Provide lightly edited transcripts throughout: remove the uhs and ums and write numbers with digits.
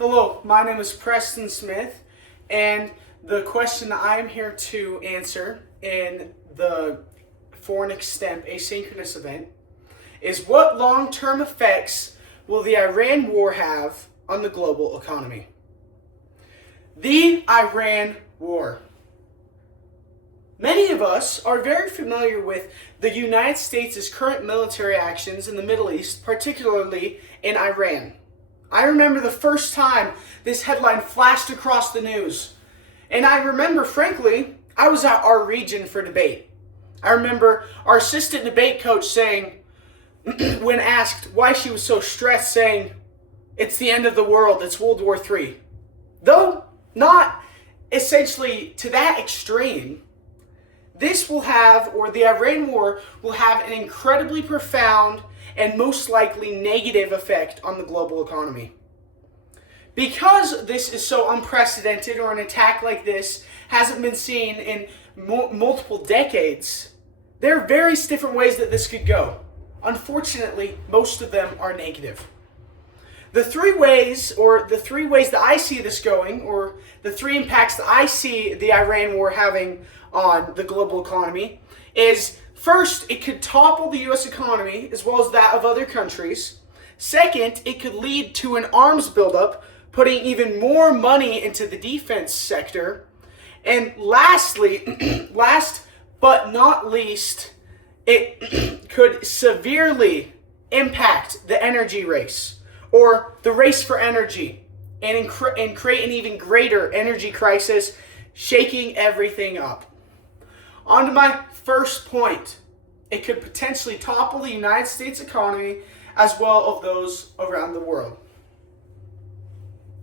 Hello, my name is Preston Smith, and the question that I'm here to answer in for an Extemp asynchronous event is, what long-term effects will the Iran war have on the global economy? The Iran war. Many of us are very familiar with the United States' current military actions in the Middle East, particularly in Iran. I remember the first time this headline flashed across the news. And I remember, frankly, I was at our region for debate. I remember our assistant debate coach saying, when asked why she was so stressed, saying, "It's the end of the world, it's World War III. Though not essentially to that extreme, this will have, or the Iran war will have, an incredibly profound and most likely negative effect on the global economy. Because this is so unprecedented, or an attack like this hasn't been seen in multiple decades, there are various different ways that this could go. Unfortunately, most of them are negative. The three ways that I see this going, or the three impacts that I see the Iran war having on the global economy, is first, it could topple the U.S. economy as well as that of other countries. Second, it could lead to an arms buildup, putting even more money into the defense sector. And lastly, last but not least, it could severely impact the energy race, or the race for energy, and create an even greater energy crisis, shaking everything up. On to my first point. It could potentially topple the United States economy as well as those around the world.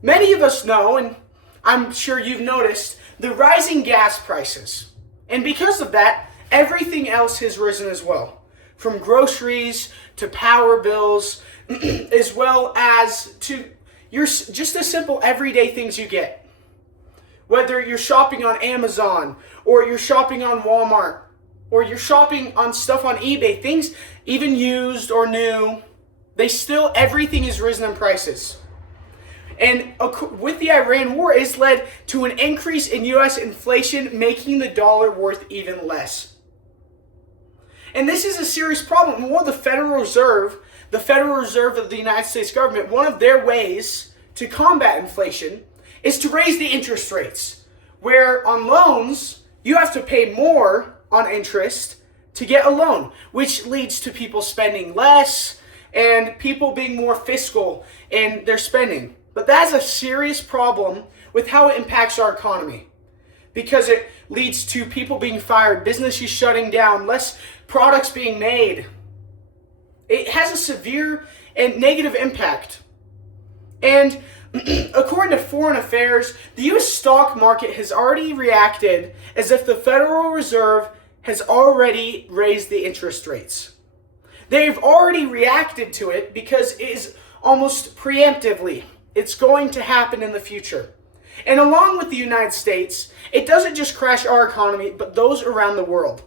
Many of us know, and I'm sure you've noticed, the rising gas prices. And because of that, everything else has risen as well. From groceries to power bills, as well as to just the simple everyday things you get. Whether you're shopping on Amazon, or you're shopping on Walmart, or you're shopping on stuff on eBay, things even used or new, everything has risen in prices. And with the Iran war, it's led to an increase in U.S. inflation, making the dollar worth even less. And this is a serious problem. The Federal Reserve of the United States government, one of their ways to combat inflation is to raise the interest rates, where on loans, you have to pay more on interest to get a loan, which leads to people spending less and people being more fiscal in their spending. But that's a serious problem with how it impacts our economy, because it leads to people being fired, businesses shutting down, less products being made. It has a severe and negative impact. And according to Foreign Affairs, the U.S. stock market has already reacted as if the Federal Reserve has already raised the interest rates. They've already reacted to it because it is almost preemptively. It's going to happen in the future. And along with the United States, it doesn't just crash our economy, but those around the world.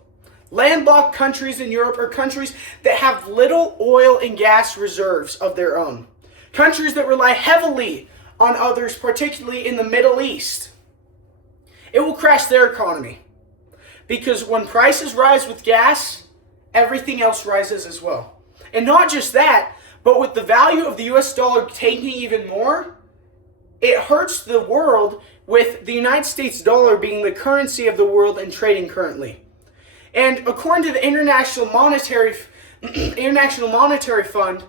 Landlocked countries in Europe are countries that have little oil and gas reserves of their own. Countries that rely heavily on others, particularly in the Middle East. It will crash their economy. Because when prices rise with gas, everything else rises as well. And not just that, but with the value of the US dollar tanking even more, it hurts the world, with the United States dollar being the currency of the world and trading currently. And according to the International Monetary Fund,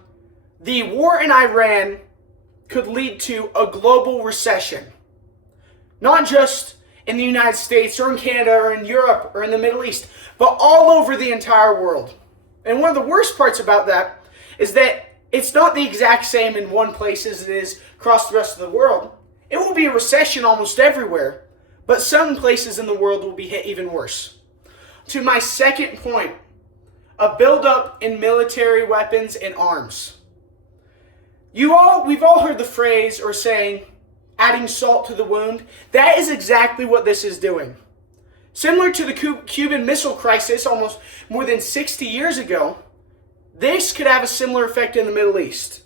the war in Iran could lead to a global recession. Not just in the United States or in Canada or in Europe or in the Middle East, but all over the entire world. And one of the worst parts about that is that it's not the exact same in one place as it is across the rest of the world. It will be a recession almost everywhere, but some places in the world will be hit even worse. To my second point, a buildup in military weapons and arms. We've all heard the phrase or saying, adding salt to the wound. That is exactly what this is doing. Similar to the Cuban Missile Crisis almost more than 60 years ago, this could have a similar effect in the Middle East,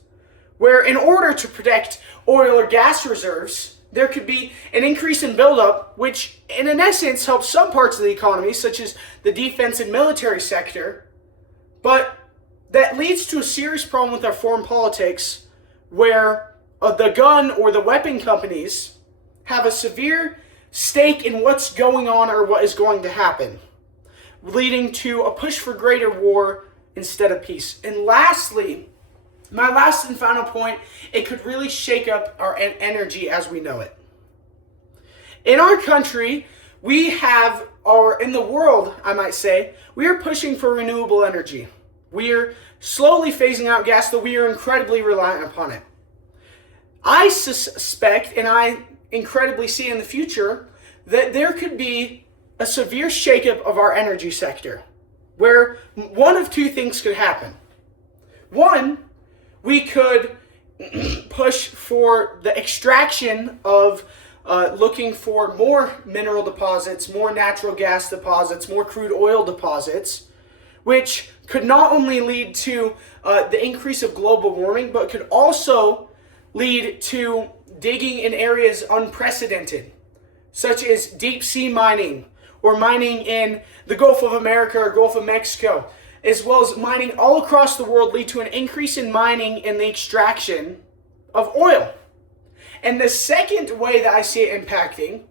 where in order to protect oil or gas reserves, there could be an increase in buildup, which in essence helps some parts of the economy, such as the defense and military sector, but that leads to a serious problem with our foreign politics, where the gun or the weapon companies have a severe stake in what's going on or what is going to happen, leading to a push for greater war instead of peace. And lastly, my last and final point, it could really shake up our energy as we know it. In our country, we have, or in the world, I might say, we are pushing for renewable energy. We are slowly phasing out gas, though we are incredibly reliant upon it. I suspect, and I incredibly see in the future, that there could be a severe shakeup of our energy sector, where one of two things could happen. One, we could push for the extraction of looking for more mineral deposits, more natural gas deposits, more crude oil deposits, which could not only lead to the increase of global warming, but could also lead to digging in areas unprecedented, such as deep sea mining or mining in the Gulf of America or Gulf of Mexico, as well as mining all across the world, lead to an increase in mining and the extraction of oil. And the second way that I see it impacting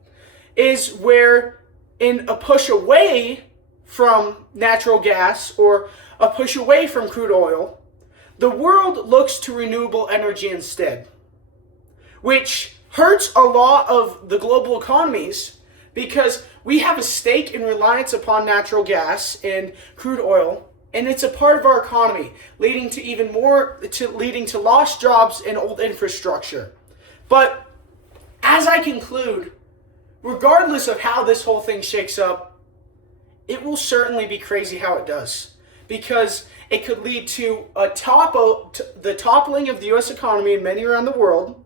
is where in a push away from natural gas or a push away from crude oil, the world looks to renewable energy instead, which hurts a lot of the global economies because we have a stake in reliance upon natural gas and crude oil, and it's a part of our economy, leading to lost jobs and old infrastructure. But as I conclude, regardless of how this whole thing shakes up, it will certainly be crazy how it does, because it could lead to the toppling of the U.S. economy and many around the world,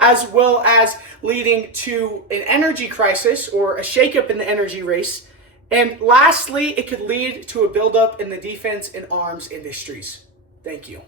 as well as leading to an energy crisis or a shakeup in the energy race. And lastly, it could lead to a buildup in the defense and arms industries. Thank you.